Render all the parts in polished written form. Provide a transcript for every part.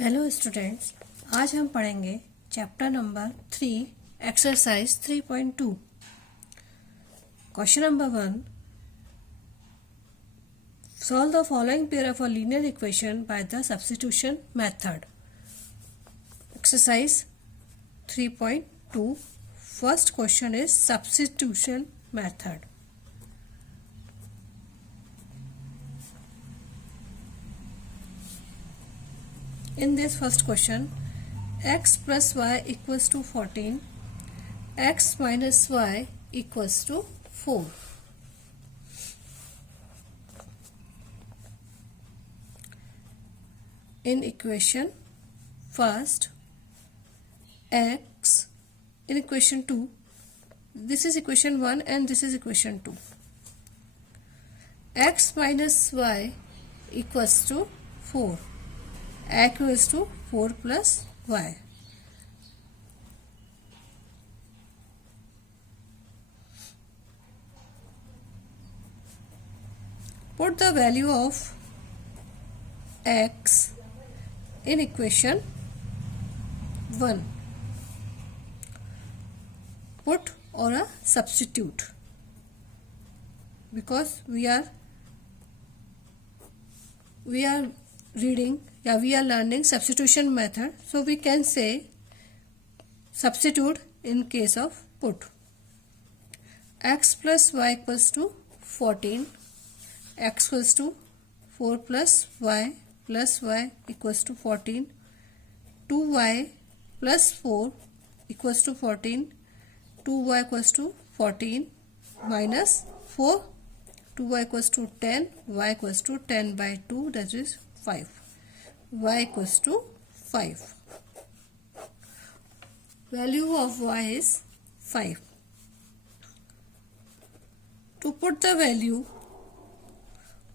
Hello students, आज हम पढ़ेंगे chapter number 3 exercise 3.2। Question number 1, solve the following pair of a linear equation by the substitution method. Exercise 3.2, first question is substitution method. In this first question, x plus y equals to 14, x minus y equals to 4. In equation first, x, in equation 2, this is equation 1 and this is equation 2. X minus y equals to 4. Equals to 4 plus y. Put the value of x in equation 1. Put or a substitute, because we are reading, we are learning substitution method, so we can say substitute in case of put. X plus y equals to 14, x equals to 4 plus y equals to 14, 2y plus 4 equals to 14, 2y equals to 14 minus 4, 2y equals to 10, y equals to 10 by 2, that is 5. Y equals to 5. Value of y is 5. To put the value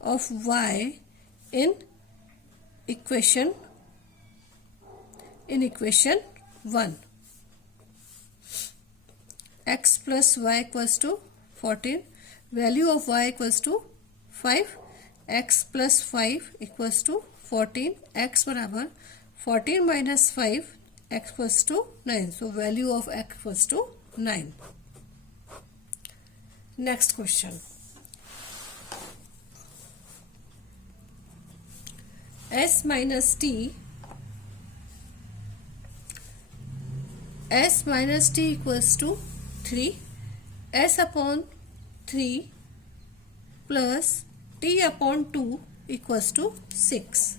of y in equation 1, x plus y equals to 14, value of y equals to 5, x plus 5 equals to 14, x बराबर 14 minus 5, x equals to 9. So value of x equals to 9. Next question. S minus t equals to 3, s upon 3 plus t upon 2 equals to 6.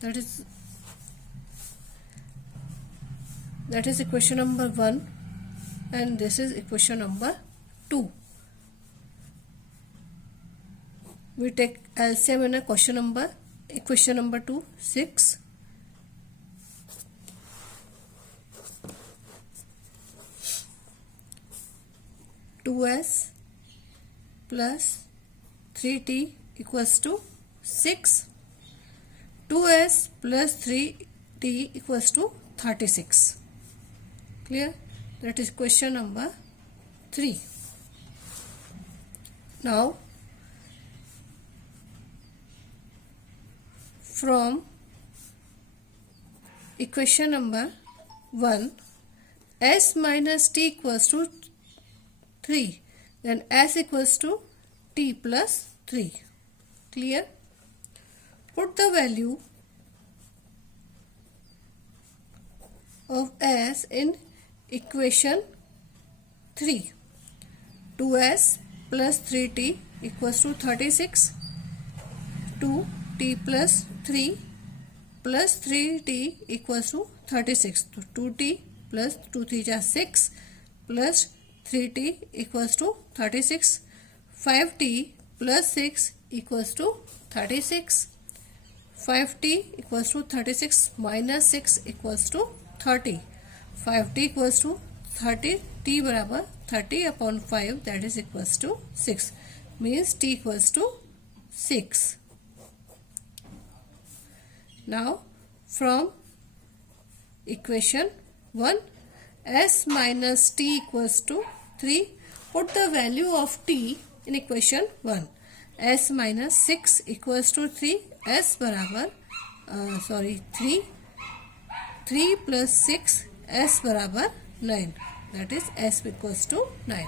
That is equation number 1, and this is equation number 2. We take LCM in equation number 2, 6. (2s plus 3t equals to 6). 2s plus 3t equals to 36. Clear? That is question number 3. Now, from equation number 1, s minus t equals to 3, then s equals to t plus 3. Clear? Put the value of s in equation 3. 2s plus 3t equals to 36. 2t plus 3 plus 3t equals to 36. So 2t plus 2 3 are 6 plus 3t equals to 36. 5t plus 6 equals to 36. 5t equals to 36 minus 6 equals to 30. 5t equals to 30, t बराबर 30 upon 5, that is equals to 6, means t equals to 6. Now from equation 1, s minus t equals to 3, put the value of t in equation 1. s minus 6 equals to 3, s बराबर 3 plus 6 s बराबर 9, that is s equals to 9.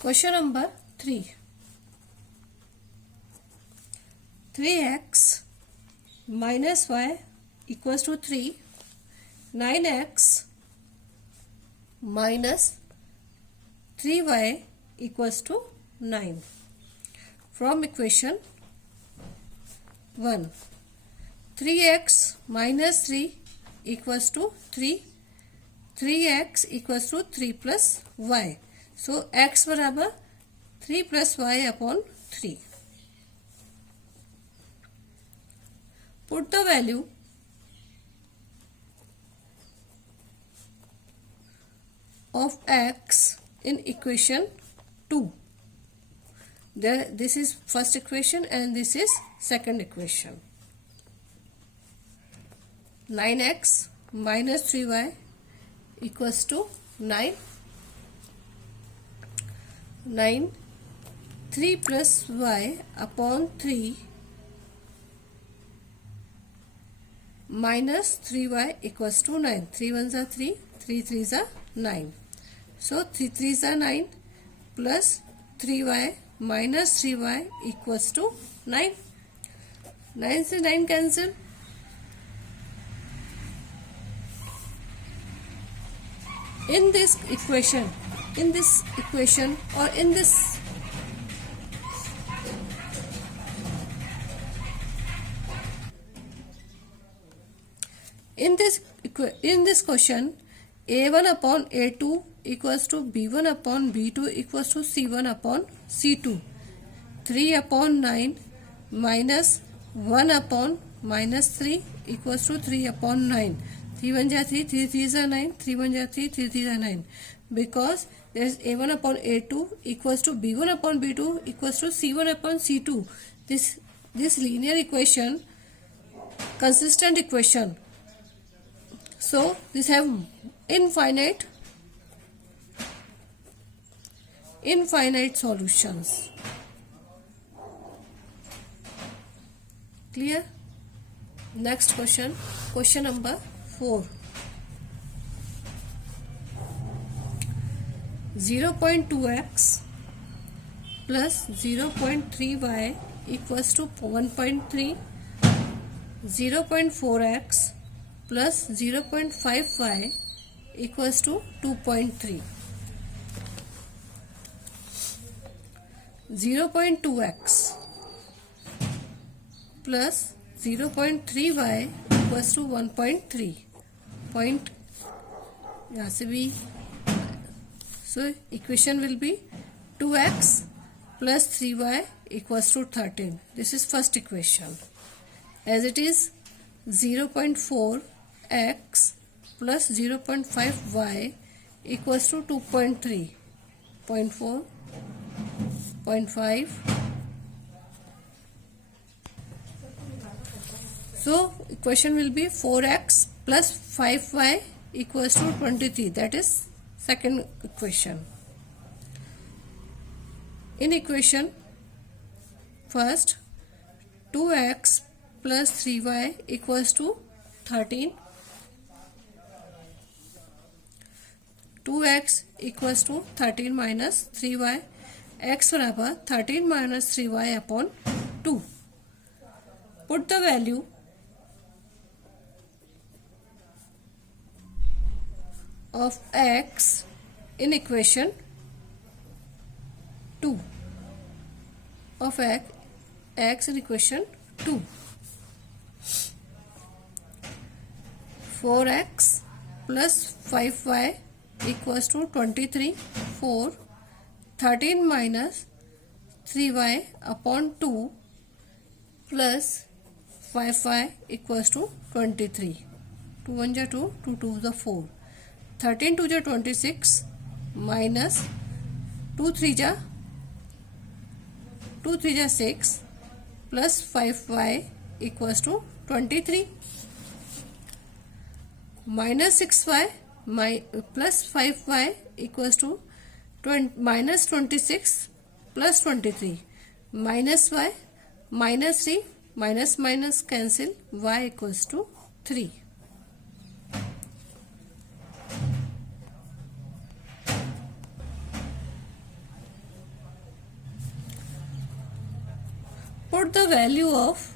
Question number 3. 3x minus y equals to 3, 9x minus 3y equals to 9. From equation 1, 3x minus 3 equals to 3, 3x equals to 3 plus y. So x बराबर 3 plus y upon 3. Put the value of x in equation 2. This is first equation and this is second equation. 9x minus 3y equals to 9. 9, 3 plus y upon 3 minus 3y equals to 9. 3 1s are 3, 3 3s are 9. So 3 3s are 9 plus 3y minus 3y equals to 9. 9 से 9 cancel. In this equation or in this question, a1 upon a2 equals to b1 upon b2 equals to c1 upon c2. 3 upon 9 minus 1 upon minus 3 equals to 3 upon 9. 3 1 ja 3, 3 3 are 9, 3 1 ja 3, 3 3 are 9. Because there is a1 upon a2 equals to b1 upon b2 equals to c1 upon c2. This linear equation, consistent equation. So this have infinite solutions. Clear? Next question number 4. 0.2x plus 0.3y equals to 1.3. 0.4x plus 0.5y equals to 2.3. 0.2x plus 0.3y equals to 1.3. Point यहाँ से भी, so equation will be 2x plus 3y equals to 13. This is first equation. As it is 0.4x plus 0.5y equals to 2.3. 0.4, 0.5. So equation will be 4x plus 5y equals to 23. That is second equation. In equation first, 2x plus 3y equals to 13. 2x equals to 13 minus 3y. x बराबर 13 minus 3y upon 2. Put the value of x in equation 2. Of x in equation 2. 4x plus 5y equals to 23. 4. 13 minus 3y upon 2 plus 5y equals to 23. 2 1 ja 2, 2 2 is 4. 13 2 ja 26 minus 2 3 ja 6 plus 5y equals to 23. Minus 6y plus 5y equals to minus 26 plus 23 minus y minus 3 minus minus cancel y equals to 3. Put the value of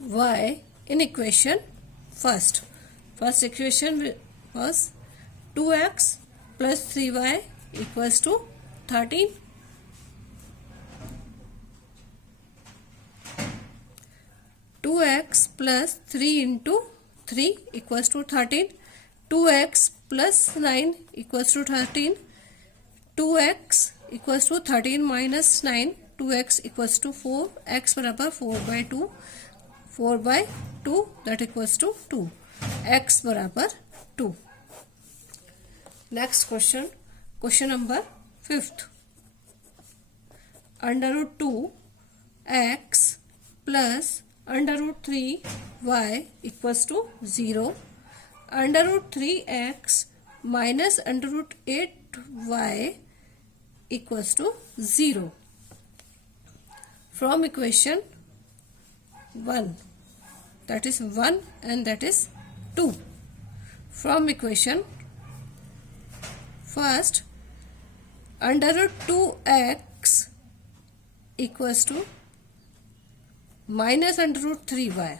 y in equation first. First equation was 2x plus 3y equals to 13. Two x plus 3 into 3 equals to 13. 2x plus 9 equals to 13. 2x equals to 13 minus 9. 2x equals to 4. X बराबर 4 by 2. 4 by 2 that equals to 2. X बराबर 2. Next question. Question number 5th. Under root 2 x plus under root 3 y equals to 0. Under root 3 x minus under root 8 y equals to 0. From equation 1, that is 1 and that is 2. From equation first, under root 2x equals to minus under root 3y.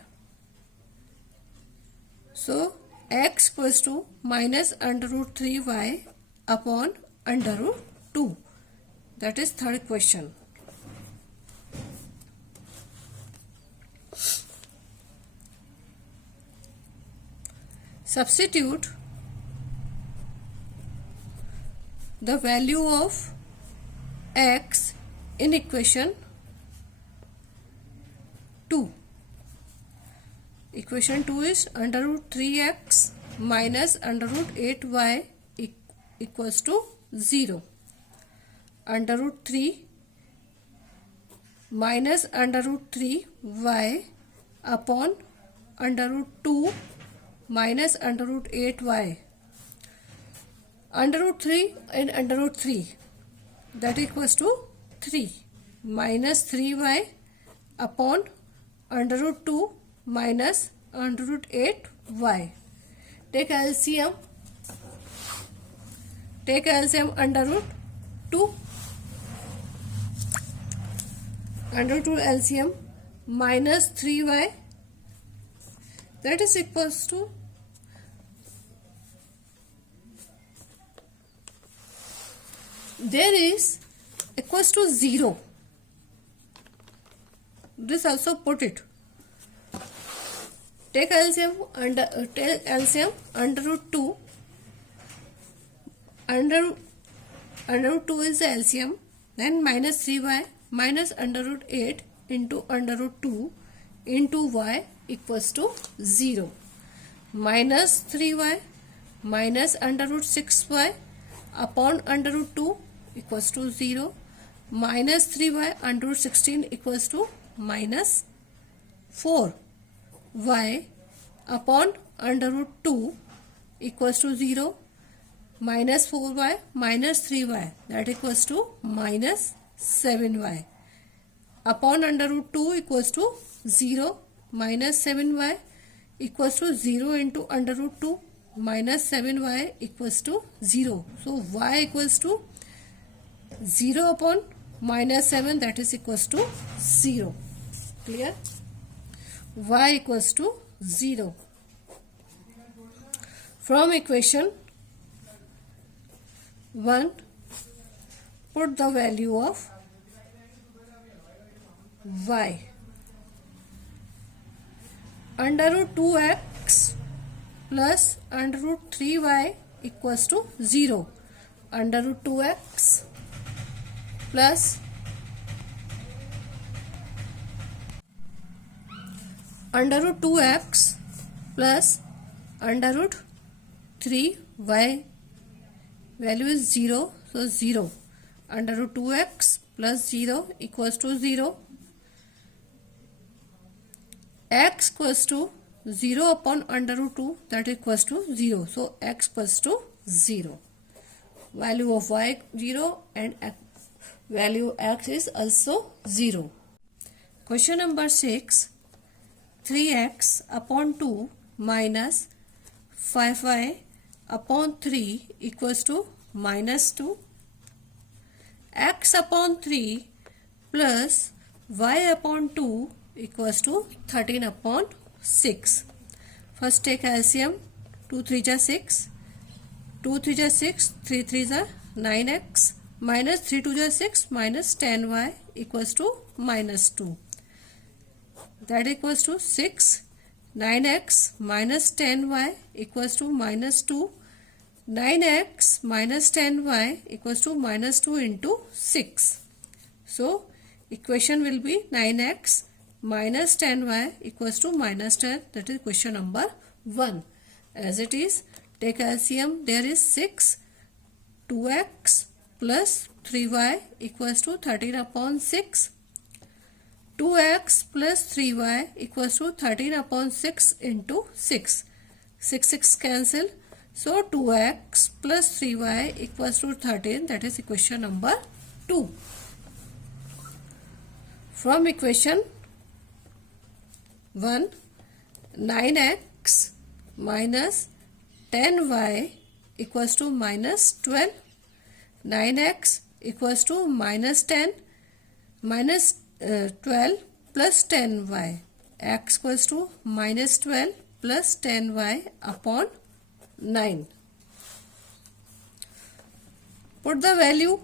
So, x equals to minus under root 3y upon under root 2. That is third question. Substitute the value of x in equation 2. Equation 2 is under root 3x minus under root 8y equals to 0. Under root 3 minus under root 3y upon under root 2 minus under root 8y. Under root 3 and under root 3 that equals to 3 minus 3y upon under root 2 minus under root 8y. Take LCM. Take LCM under root 2. Under root 2 LCM minus 3y that is equals to there is equals to 0. This also put it. Take LCM under root 2. Under root 2 is the LCM. Then minus 3y minus under root 8 into under root 2 into y equals to 0. Minus 3y minus under root 6y upon under root 2 equals to 0. Minus 3y under root 16 equals to minus 4. Y upon under root 2 equals to 0. Minus 4y minus 3y that equals to minus 7y. Upon under root 2 equals to 0. Minus 7y equals to 0 into under root 2 minus 7y equals to 0. So y equals to 0 upon minus 7 that is equals to 0. Clear? Y equals to 0. From equation 1, put the value of y. Under root 2x plus under root 3y equals to 0. Under root 2x plus under root 2x plus under root 3y value is 0, so 0. Under root 2x plus 0 equals to 0. X equals to 0 upon under root 2 that equals to 0. So x equals to 0. value of y 0 and value x is also 0. Question number 6. 3x upon 2 minus 5y upon 3 equals to minus 2. X upon 3 plus y upon 2 equals to 13 upon 6. First take LCM. 2 3 जा 6, 2 3 जा 6, 3 3 जा 9x minus 3 2 जा 6 minus 10y equals to minus 2. That equals to 6. 9x minus 10y equals to minus 2. 9x minus 10y equals to minus 2 into 6. So, equation will be 9x minus 10y equals to minus 10. That is question number 1. As it is, take LCM. There is 6. 2x plus 3y equals to 13 upon 6. 2x plus 3y equals to 13 upon 6 into 6. 6 6 cancel. So 2x plus 3y equals to 13. That is equation number 2. From equation 1, 9x minus 10y equals to minus 12. 9x equals to minus 10 minus 12 plus 10y. X equals to minus 12 plus 10y upon 9. Put the value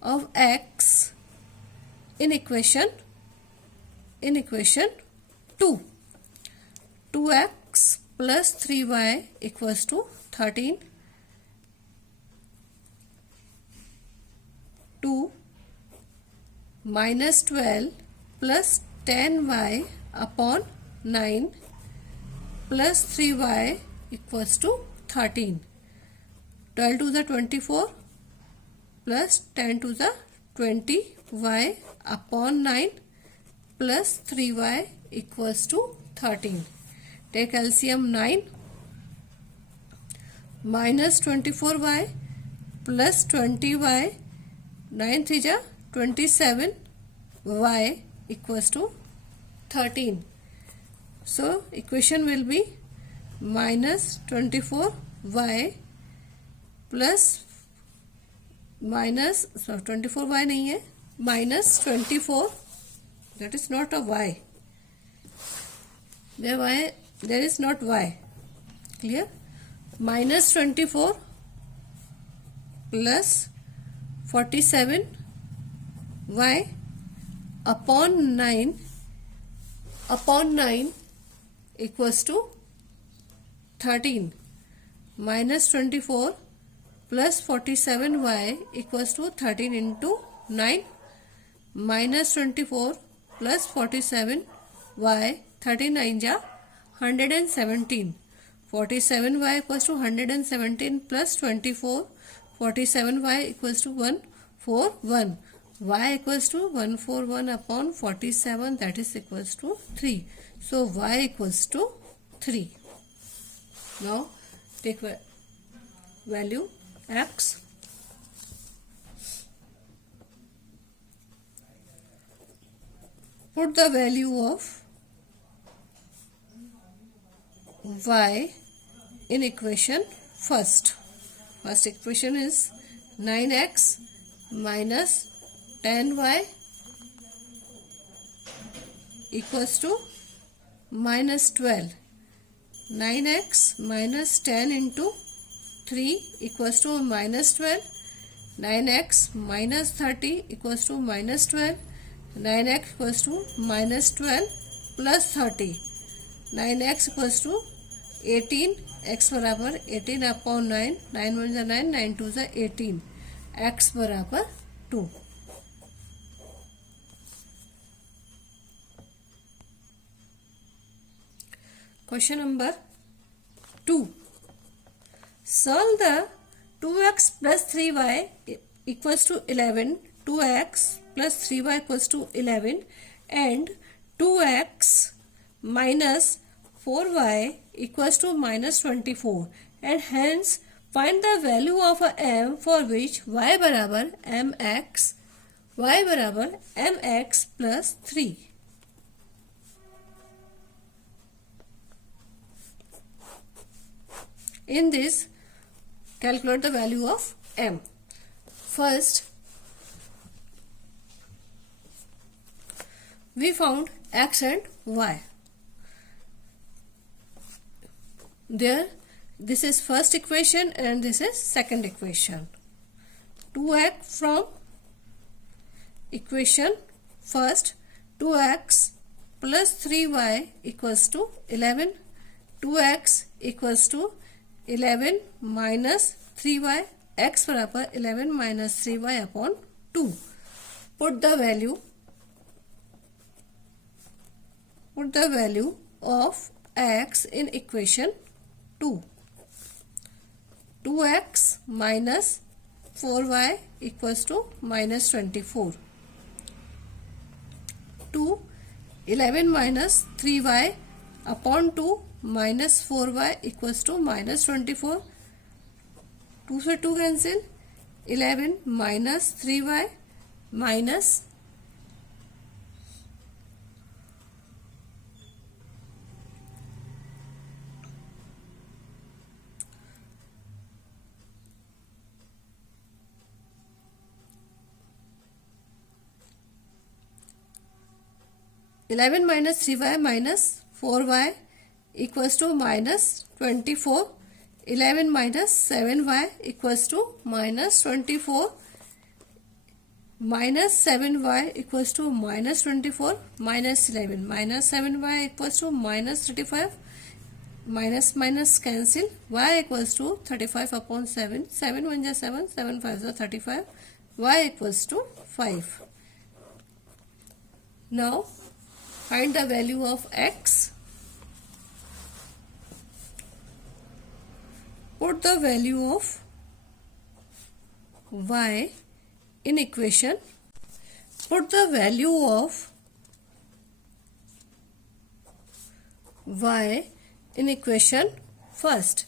of x in equation 2. 2x plus 3y equals to 13. 2 minus 12 plus 10y upon 9 plus 3y equals to 13. 12 to the 24 plus 10 to the 20y upon 9 plus 3y equals to 13. Take LCM. 9 minus 24y plus 20y, 9 3 ja 27, y equals to 13. So equation will be minus 24y plus minus 24y नहीं है, minus 24. That is not a y. There is not y. Clear? Minus 24 plus 47 y upon 9 equals to 13. Minus 24 plus 47y equals to 13 into 9. Minus 24 plus 47y, 39 ja 117. 47y equals to 117 plus 24. 47y equals to 141. Y equals to 141 upon 47, that is equals to 3. So y equals to 3. Now take value x. Put the value of y in equation first. First equation is 9x minus 10y equals to minus 12. 9x minus 10 into 3 equals to minus 12. 9x minus 30 equals to minus 12. 9x equals to minus 12 plus 30. 9x equals to 18. x बराबर 18 upon 9. 9 1 9, 9 2 18. x बराबर 2. Question number 2. Solve the 2x plus 3y equals to 11, 2x plus 3y equals to 11 and 2x minus 4y equals to minus 24, and hence find the value of m for which y बराबर mx plus 3. In this, calculate the value of m. First, we found x and y. There, this is first equation and this is second equation. 2x from equation first, 2x plus 3y equals to 11. 2x equals to 11 minus 3y, x बराबर 11 minus 3y upon 2. Put the value of x in equation 2. 2x minus 4y equals to minus 24. 2, 11 minus 3y upon 2 minus 4y equals to minus 24. 2 से 2 cancel. 11 minus 3y minus 11 minus 3y minus 4y equals to minus 24. 11 minus 7y equals to minus 24. Minus 7y equals to minus 24. Minus 11. Minus 7y equals to minus 35. Minus minus cancel. Y equals to 35 upon 7. 7 1 is 7. 7 5 is 35. Y equals to 5. Now, find the value of x. Put the value of y in equation. Put the value of y in equation first.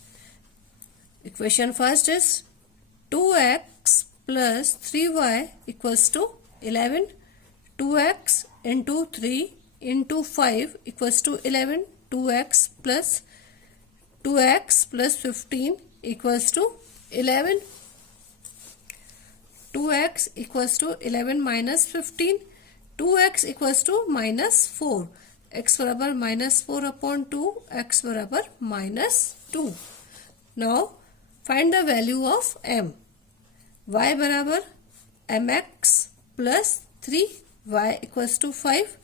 Equation first is 2x plus 3y equals to 11. 2x into 3 into 5 equals to 11. 2x plus 15 equals to 11. 2x equals to 11 minus 15. 2x equals to minus 4. x बराबर minus 4 upon 2. x बराबर minus 2. Now, find the value of m. y बराबर mx plus 3. y equals to 5.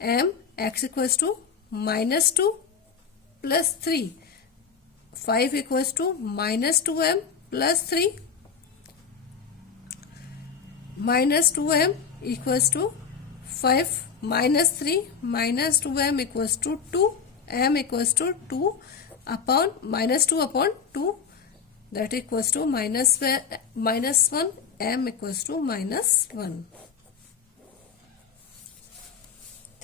m x equals to minus 2 plus 3. 5 equals to minus 2m plus 3. Minus 2m equals to 5 minus 3 minus 2m equals to 2. m equals to 2 upon minus 2 upon 2, that equals to minus 1. m equals to minus 1.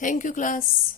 Thank you, class.